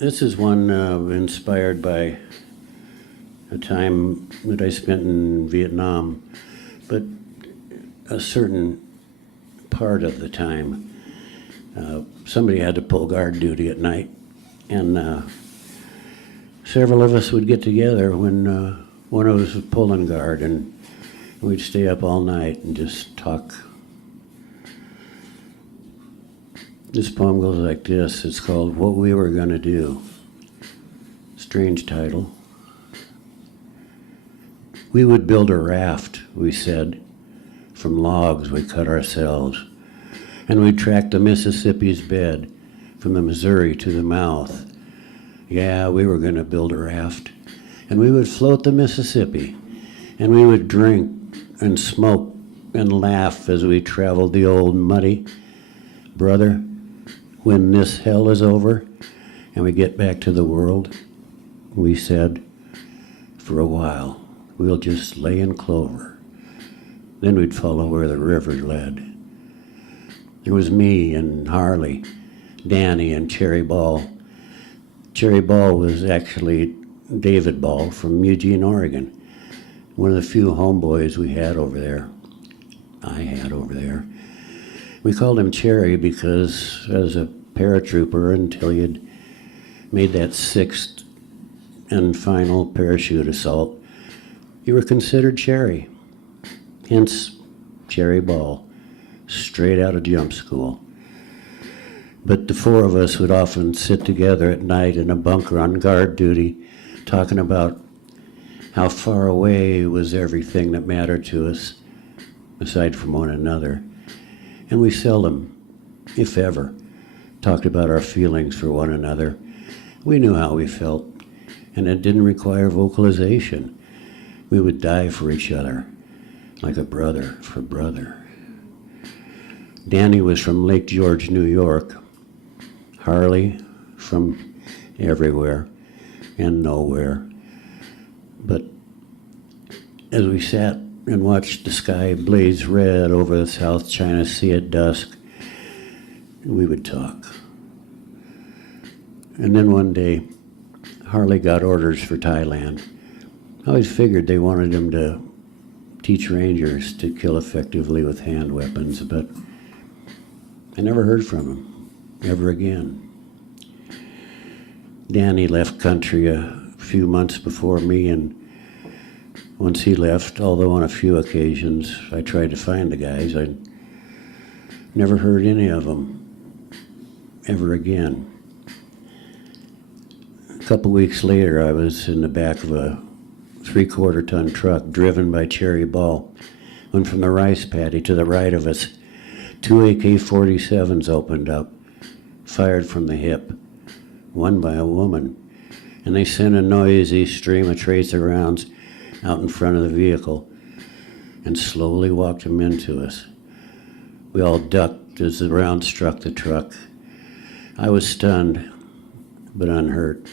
This is one inspired by a time that I spent in Vietnam, but a certain part of the time, somebody had to pull guard duty at night, and several of us would get together when one of us was pulling guard, and we'd stay up all night and just talk. This poem goes like this. It's called What We Were Gonna Do. Strange title. We would build a raft, we said. From logs we cut ourselves. And we'd track the Mississippi's bed from the Missouri to the mouth. Yeah, we were gonna build a raft. And we would float the Mississippi. And we would drink and smoke and laugh as we traveled the old muddy. Brother, when this hell is over and we get back to the world, we said, for a while, we'll just lay in clover. Then we'd follow where the river led. It was me and Harley, Danny and Cherry Ball. Cherry Ball was actually David Ball from Eugene, Oregon. One of the few homeboys we had over there. I had over there. We called him Cherry because as a paratrooper, until you'd made that sixth and final parachute assault, you were considered Cherry. Hence, Cherry Ball, straight out of jump school. But the four of us would often sit together at night in a bunker on guard duty, talking about how far away was everything that mattered to us, aside from one another. And we seldom, if ever, talked about our feelings for one another. We knew how we felt, and it didn't require vocalization. We would die for each other, like a brother for brother. Danny was from Lake George, New York. Harley from everywhere and nowhere. But as we sat and watched the sky blaze red over the South China Sea at dusk, we would talk. And then one day, Harley got orders for Thailand. I always figured they wanted him to teach Rangers to kill effectively with hand weapons, but I never heard from him, ever again. Danny left country a few months before me, and once he left, although on a few occasions I tried to find the guys, I never heard any of them ever again. A couple weeks later, I was in the back of a 3/4-ton truck driven by Cherry Ball, when from the rice paddy to the right of us, 2 AK-47s opened up, fired from the hip, one by a woman, and they sent a noisy stream of tracer rounds out in front of the vehicle and slowly walked him into us. We all ducked as the round struck the truck. I was stunned, but unhurt.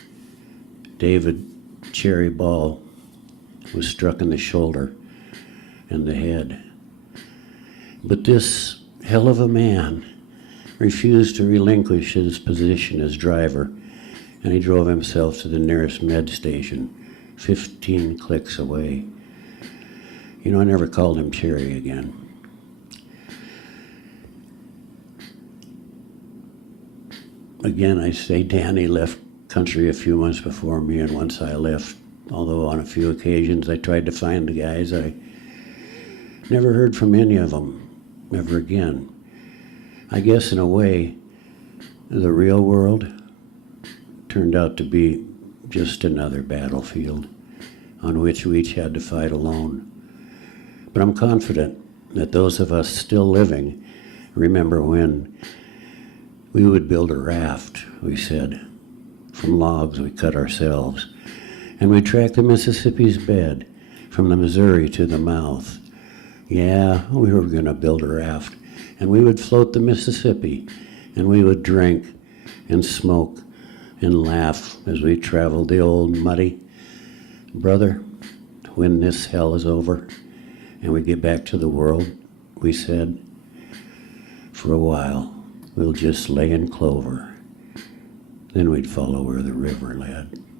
David Cherry Ball was struck in the shoulder and the head. But this hell of a man refused to relinquish his position as driver, and he drove himself to the nearest med station, 15 clicks away. You know, I never called him Cherry again. Again, I say Danny left country a few months before me, and once I left, although on a few occasions I tried to find the guys, I never heard from any of them ever again. I guess in a way, the real world turned out to be just another battlefield on which we each had to fight alone. But I'm confident that those of us still living remember when we would build a raft, we said. From logs we cut ourselves, and we tracked the Mississippi's bed from the Missouri to the mouth. Yeah, we were gonna build a raft, and we would float the Mississippi, and we would drink and smoke and laugh as we traveled the old muddy. Brother, when this hell is over and we get back to the world, we said, for a while, we'll just lay in clover. Then we'd follow where the river led.